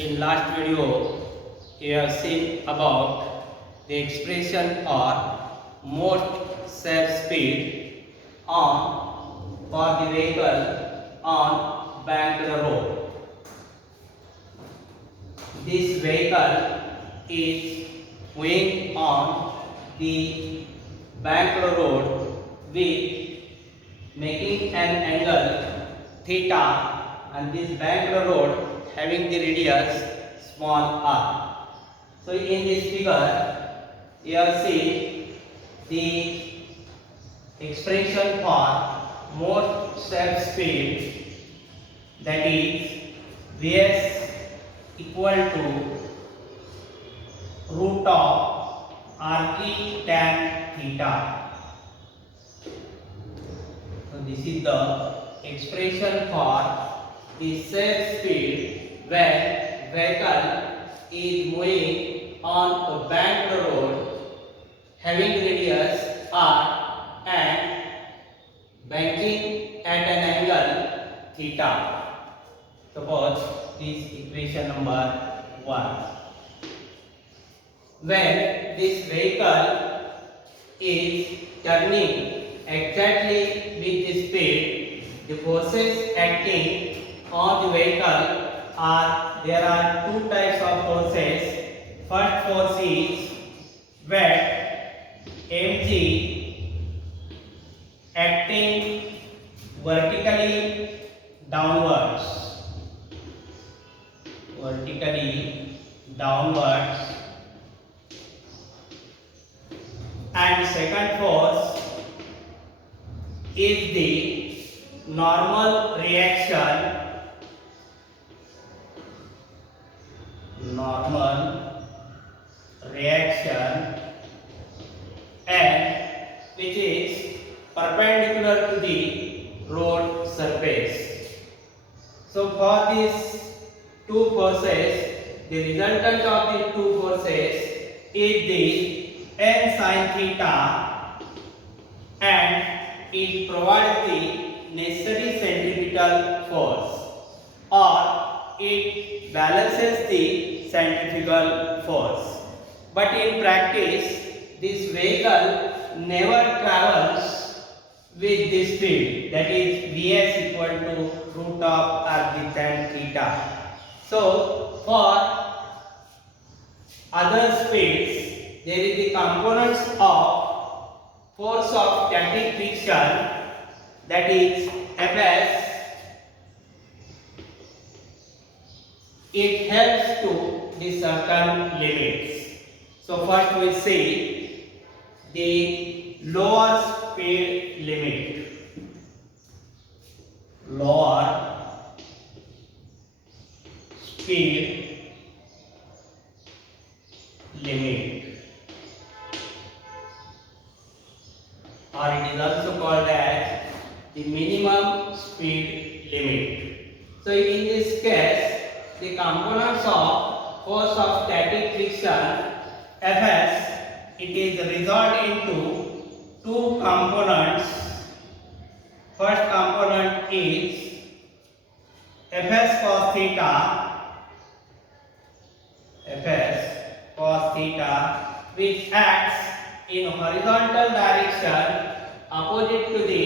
In last video, you have seen about the expression or most safe speed on for the vehicle on banked road. This vehicle is moving on the banked road with making an angle theta, and this banked road having the radius small r. So in this figure you have seen the expression for most step speed, that is Vs equal to root of Rt tan theta. So this is the expression for the safe speed when vehicle is moving on a banked road having radius r and banking at an angle theta. Suppose this equation number 1. When this vehicle is turning exactly with the speed, the forces acting on the vehicle there are two types of forces. First force is wet mg acting vertically downwards, and second force is the normal reaction and which is perpendicular to the road surface. So for these two forces, the resultant of the two forces is the n sin theta, and it provides the necessary centripetal force, or it balances the centrifugal force. But in practice, this vehicle never travels with this speed, that is Vs equal to root of Rt tan theta. So for other speeds, there is the components of force of static friction, that is Fs. It helps to the certain limits. So first we see the lower speed limit. Or it is also called as the minimum speed limit. So in this case, the components of force of static friction Fs, it is resolved into two components. First component is Fs cos theta, which acts in horizontal direction opposite to the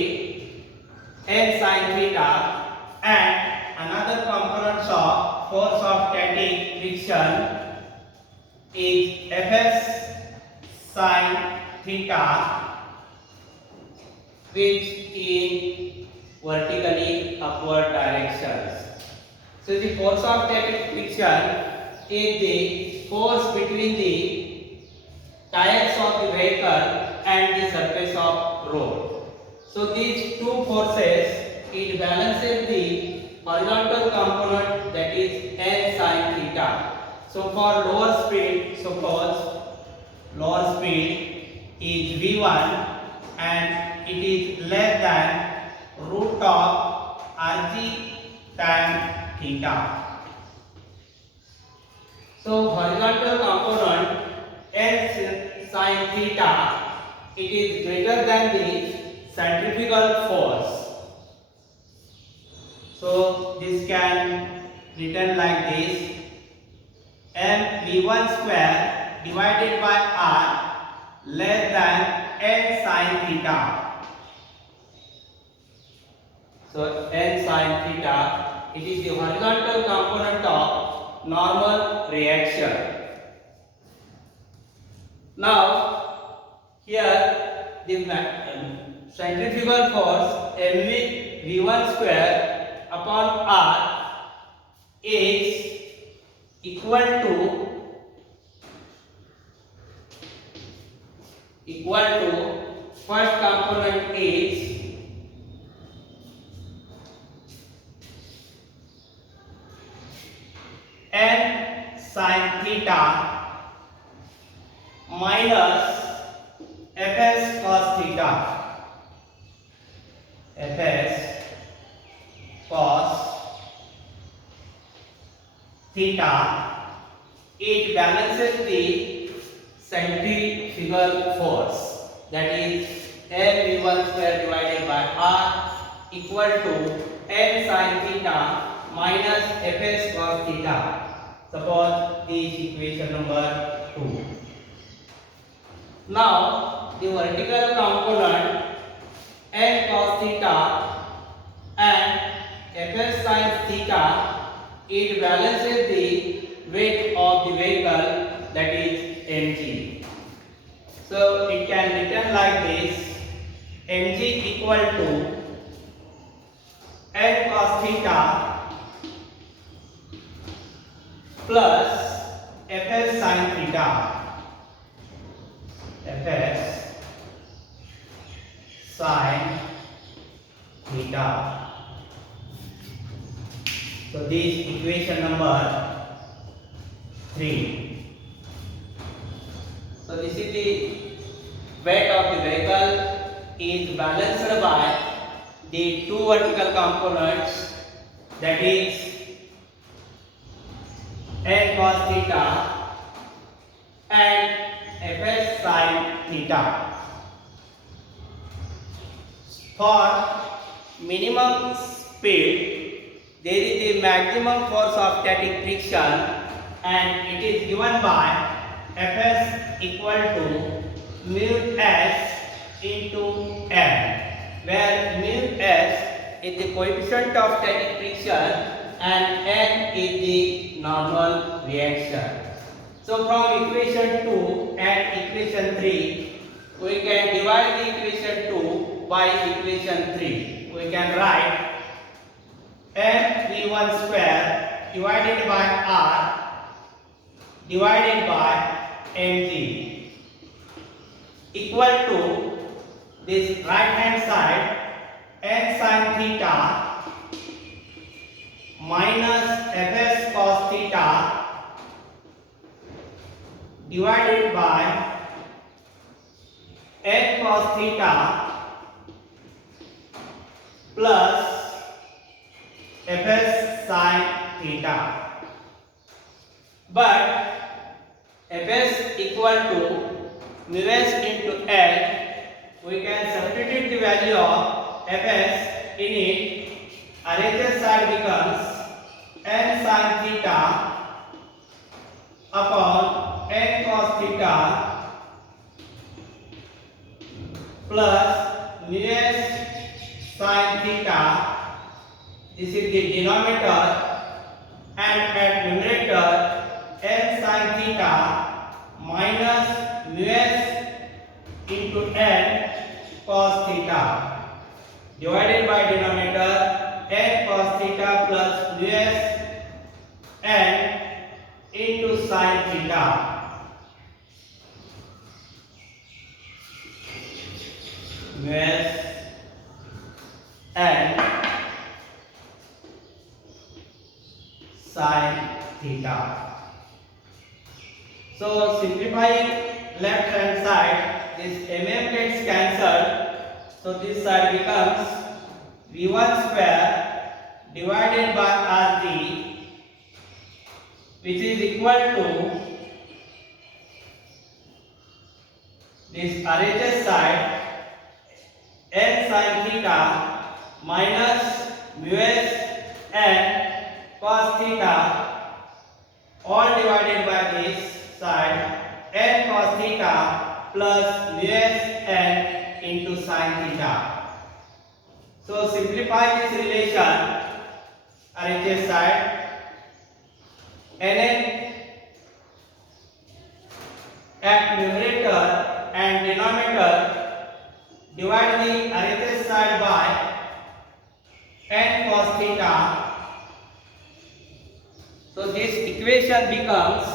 n sin theta, and another component of force of static friction is Fs sin theta, which in vertically upward directions. So the force of static friction is the force between the tires of the vehicle and the surface of road. So these two forces, it balances the horizontal component, that is n sin theta. So for lower speed, suppose lower speed is V1 and it is less than root of Rg tan theta. So horizontal component n sin theta, it is greater than the centrifugal force. So this can written like this: mv1 square divided by r less than n sin theta. So n sin theta, it is the horizontal component of normal reaction. Now here the centrifugal force mv1 square upon r is equal to first component is n sin theta minus fs cos theta. fs cos theta, it balances the centrifugal force, that is mv1 square divided by r equal to n sin theta minus fs cos theta. Suppose this is equation number 2. Now the vertical component n cos theta and fs sin theta, it balances the weight of the vehicle, that is mg. So it can written like this: mg equal to n cos theta plus fs sin theta. fs sin theta. So this equation number 3. So this is the weight of the vehicle is balanced by the two vertical components, that is n cos theta and fs sin theta. For minimum speed, there is the maximum force of static friction, and it is given by fs equal to mu s into m, where mu s is the coefficient of static friction and n is the normal reaction. So from equation 2 and equation 3, we can divide the equation 2 by equation 3. We can write mv1 square divided by r divided by mg equal to this right hand side n sin theta minus fs cos theta divided by n cos theta plus fs sin theta. But fs equal to mu s into l, we can substitute the value of fs in it. RHS side becomes n sin theta upon n cos theta plus mu s sin theta. This is the denominator, and at numerator n sin theta minus mu s into n cos theta divided by denominator n cos theta plus mu s n into sin theta. Mu s n sin theta. So simplifying left hand side, this mm gets cancelled. So this side becomes v1 square divided by rg, which is equal to this RHS side n sin theta minus mu s n cos theta all divided divided by this side n cos theta plus mu s n into sin theta. So simplify this relation. RHS side nn at numerator and denominator, divide the RHS side by n cos theta. So this equation becomes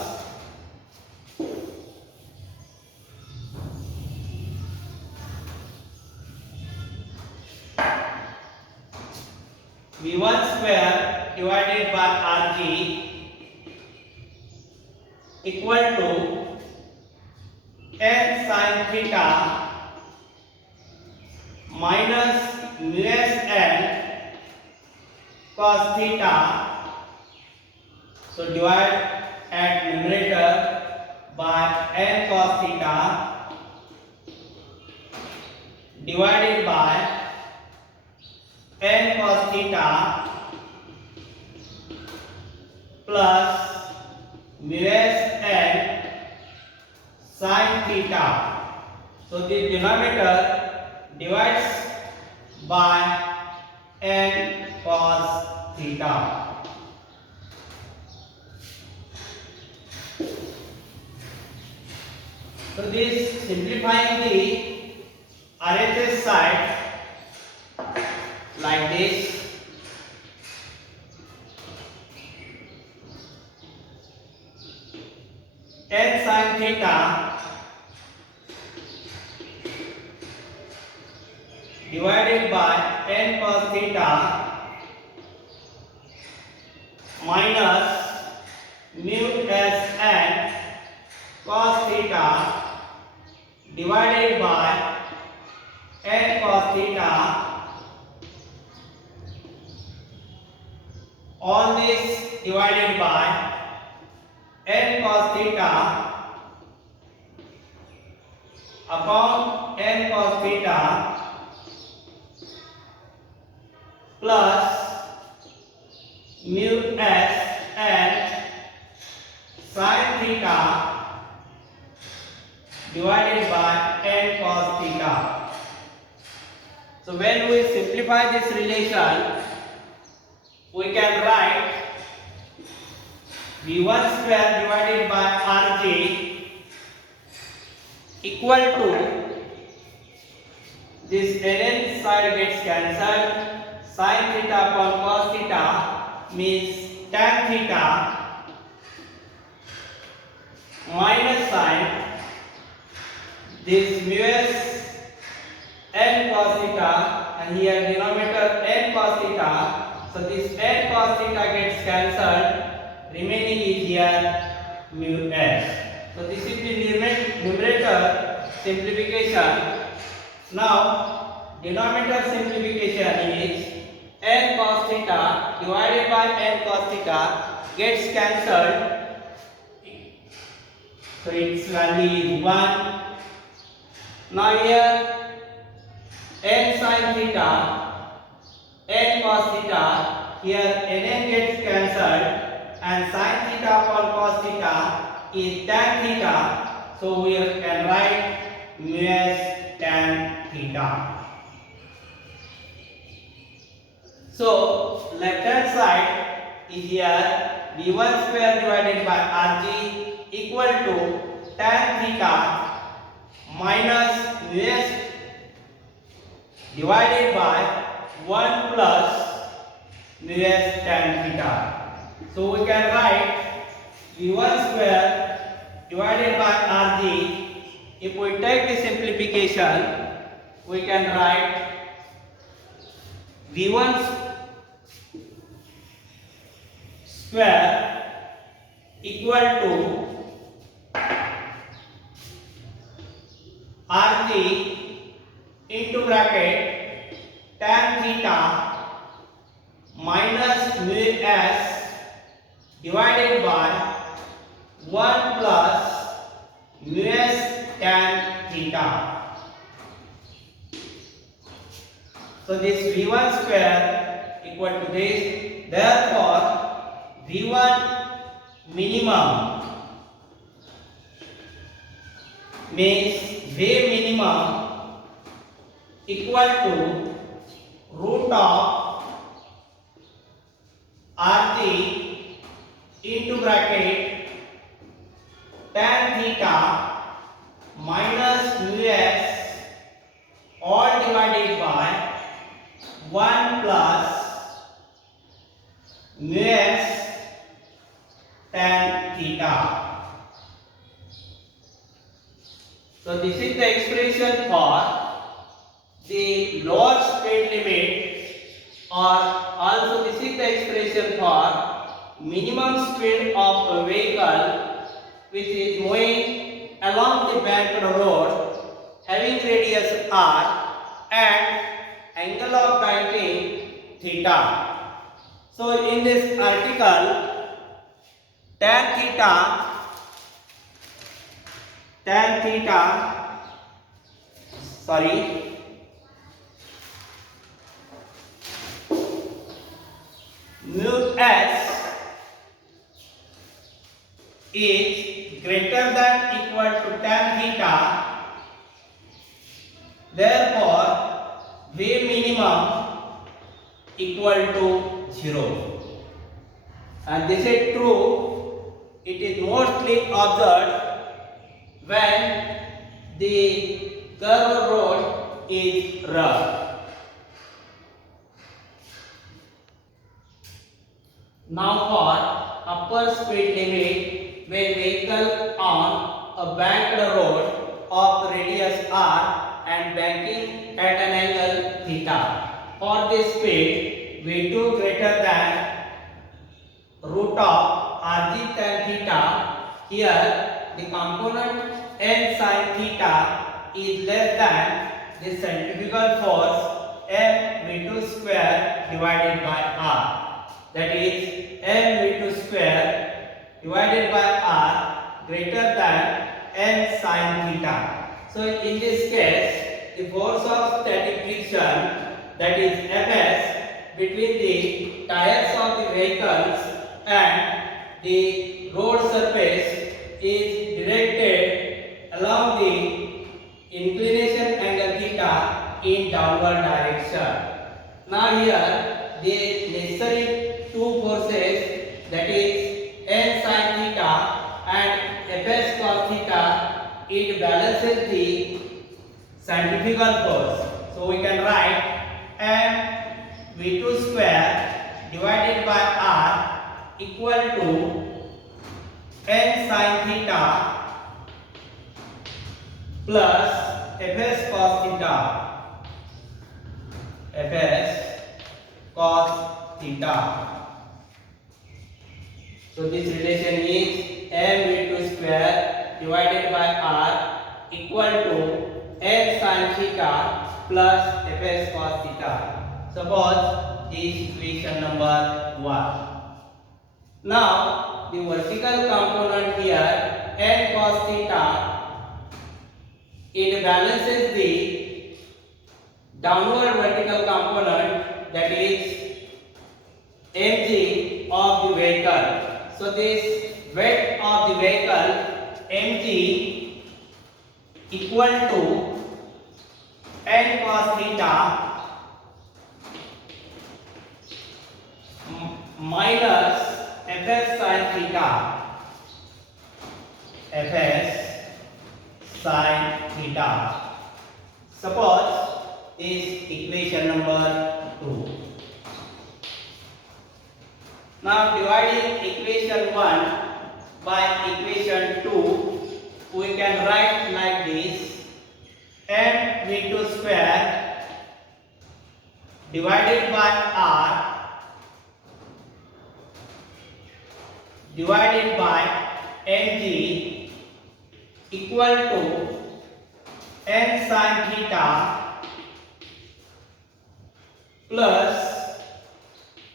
V1 square divided by Rg equal to n sin theta minus mu s n cos theta. So divide at numerator by n cos theta divided by n cos theta plus mu s n sin theta. So the denominator divides by n cos theta. So this simplifying the RHS side like this. N sin theta divided by n cos theta minus mu s n cos theta divided by n cos theta. All this divided by n cos theta upon n cos theta plus mu s n sin theta divided by n cos theta. So when we simplify this relation, we can write V1 square divided by Rg equal to, this ln side gets cancelled, sin theta upon cos theta means tan theta minus sin this mu s n cos theta, and here denominator n cos theta. So this n cos theta gets cancelled, remaining is here mu s. So this is the numerator simplification. Now denominator simplification is n cos theta divided by n cos theta gets cancelled. So its value is 1. Now here n sin theta, n cos theta, here nn gets cancelled and sin theta upon cos theta is tan theta. So we can write mu s tan theta. So left hand side is here V1 square divided by Rg equal to tan theta minus mu s divided by 1 plus mu s tan theta. So we can write V1 square divided by Rg. If we take the simplification, we can write V1 square equal to Rg into bracket tan theta minus mu s divided by 1 plus mu s tan theta. So this V1 square equal to this. Therefore V1 minimum means V minimum equal to root of RG into bracket tan theta minus mu s all divided by 1 plus mu s tan theta. So this is the expression for the lower speed limit, or also this is the expression for minimum speed of a vehicle which is moving along the banked road having radius r and angle of banking theta. So in this article, tan theta mu s is greater than equal to tan theta, therefore V minimum equal to 0. And this is true, it is mostly observed when the curved road is rough. Now for upper speed limit when vehicle on a banked road of radius r and banking at an angle theta. For this speed V2 greater than root of Rg tan theta, here the component n sin theta is less than the centrifugal force mv2 square divided by r. That is mv2 square divided by r greater than n sin theta. So in this case, the force of static friction, that is Fs, between the tires of the vehicles and the road surface is directed along the inclination angle theta in downward direction. Now here the necessary two forces, that is n sin theta and Fs cos theta, it balances the centrifugal force. So we can write mv2 square divided by r equal to n sin theta plus Fs cos theta. Fs cos theta. So this relation is mv2 square divided by r equal to n sin theta plus Fs cos theta. Suppose this equation number 1. Now the vertical component here n cos theta, it balances the downward vertical component, that is mg of the vehicle. So this weight of the vehicle mg equal to n cos theta minus Fs sin theta. Fs sin theta. Suppose is equation number 2. Now dividing equation 1 by equation 2, we can write like this: mv2 square divided by r divided by mg equal to n sin theta plus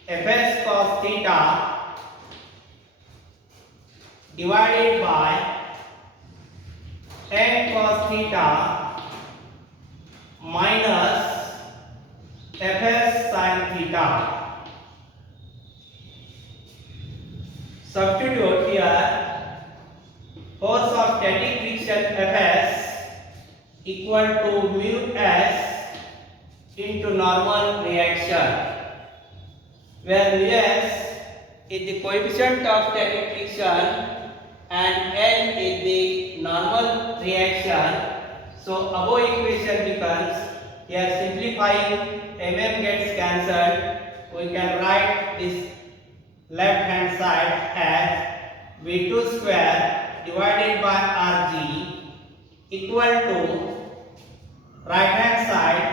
Fs cos theta divided by n cos theta minus Fs sin theta. Substitute here force of static friction Fs equal to mu s into normal reaction, where mu s is the coefficient of static friction and n is the normal reaction. So above equation becomes, here simplifying, mm gets cancelled. We can write this left hand side as V2 square divided by Rg equal to right hand side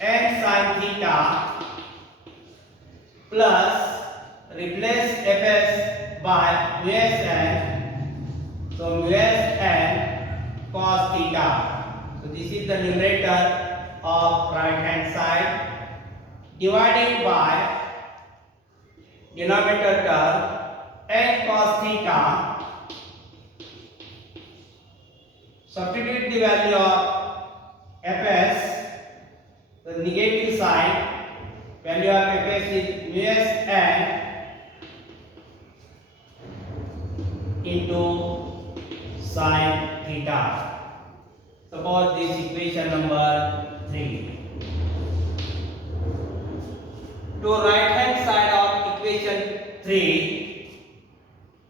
n sin theta plus replace Fs by mu s n, so mu s n cos theta. So this is the numerator of right hand side divided by denominator term n cos theta. Substitute the value of Fs, the negative sign, value of Fs is mu s n into sin theta. Suppose this equation number 3. To right hand side of equation 3,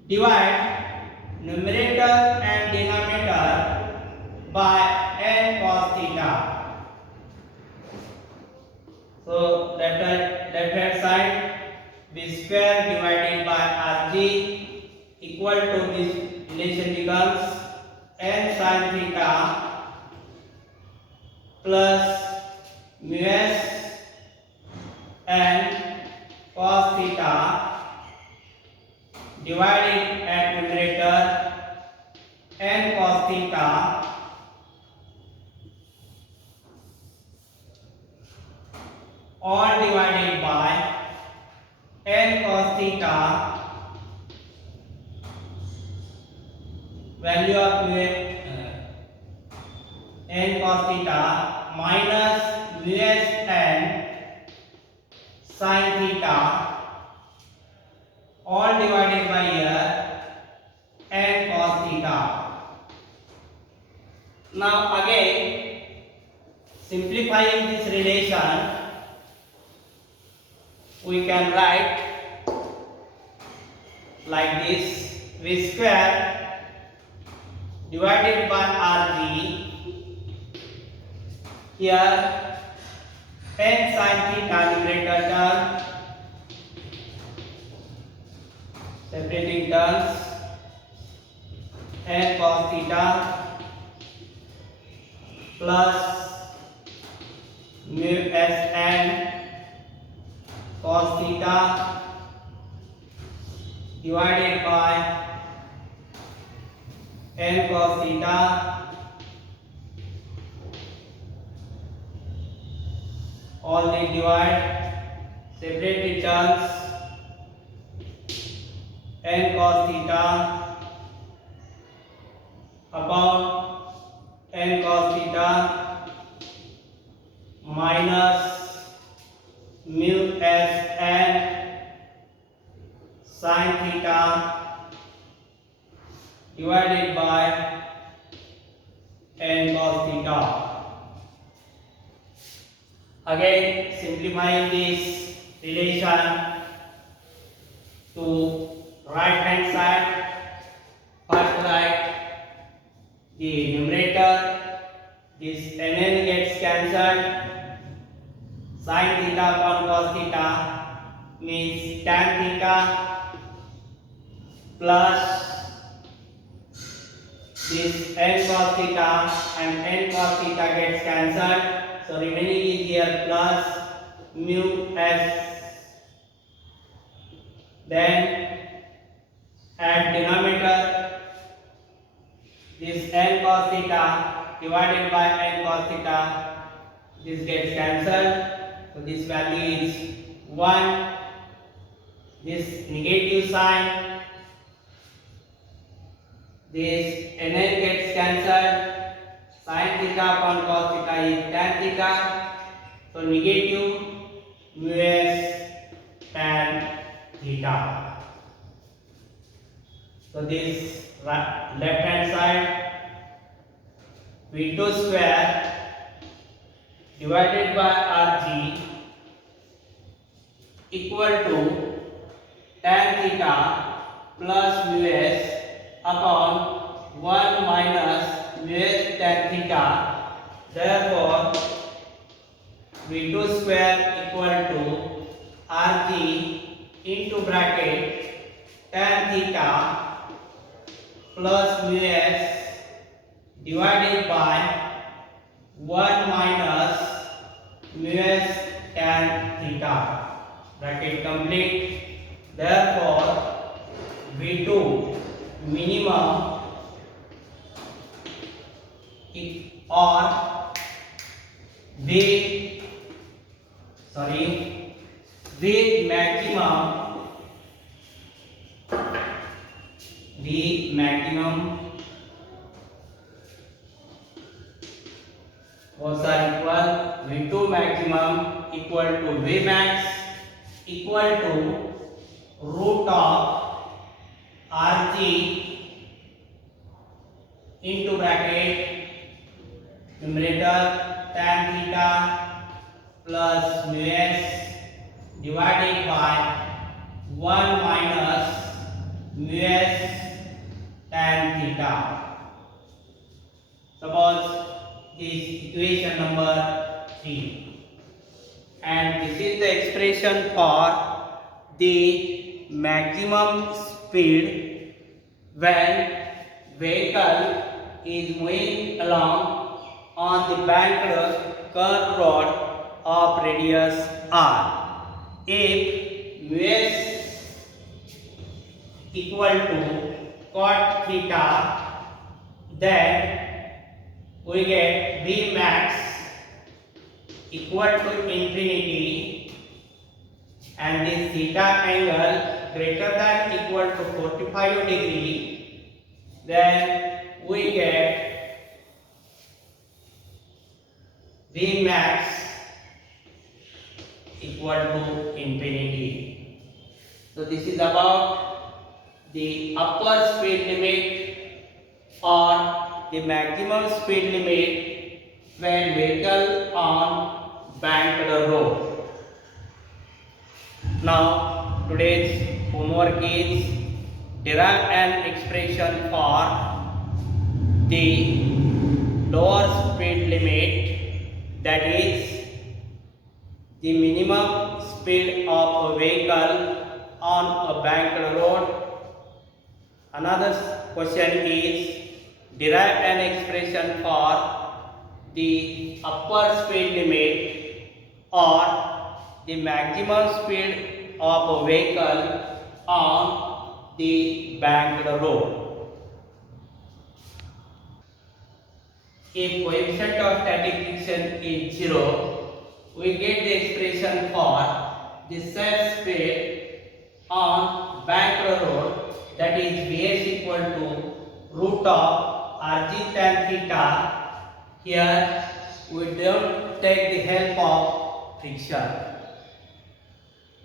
divide numerator and denominator by n cos theta. So left hand side v square divided by Rg equal to, this relation becomes n sin theta plus mu s n cos theta divided at numerator n cos theta all divided by n cos theta, value of n cos theta minus mu s n sin theta all divided by here n cos theta. Now again simplifying this relation, we can write like this: v square divided by Rg, here n sin theta numerator term, separating terms, n cos theta plus mu s n cos theta divided by n cos theta all they divide, separate the terms, n cos theta upon n cos theta minus mu s n sin theta divided by n cos theta. Again simplifying this relation to right hand side, first write the numerator, this n gets cancelled, sin theta upon cos theta means tan theta plus this n cos theta and n cos theta gets cancelled, so remaining is here plus mu s, then at denominator this n cos theta divided by n cos theta, this gets cancelled, so this value is 1, this negative sign, this n gets cancelled, sin theta upon cos theta is tan theta, so negative mu s tan theta. So this left hand side V2 square divided by Rg equal to tan theta plus mu s upon 1 minus mu s tan theta. Therefore, V2 square equal to Rg into bracket tan theta plus mu s divided by 1 minus mu s tan theta. Bracket complete. Therefore, V2 minimum or V maximum both are equal. V2 maximum equal to V max equal to root of Rg into bracket numerator tan theta plus mu s divided by 1 minus mu s tan theta. Suppose this equation number 3. And this is the expression for the maximum speed when vehicle is moving along on the banked curved road of radius r. If mu s equal to cot theta, then we get V max equal to infinity and this theta angle greater than equal to 45 degree, then we get V max equal to infinity. So this is about the upper speed limit or the maximum speed limit when vehicle on banked road. Now today's homework is derive an expression for the lower speed limit, that is the minimum speed of a vehicle on a banked road. Another question is derive an expression for the upper speed limit or the maximum speed of a vehicle on the banked road. If coefficient of static friction is 0, we get the expression for the set speed on banked road, that is Vs equal to root of Rg tan theta. Here we don't take the help of friction.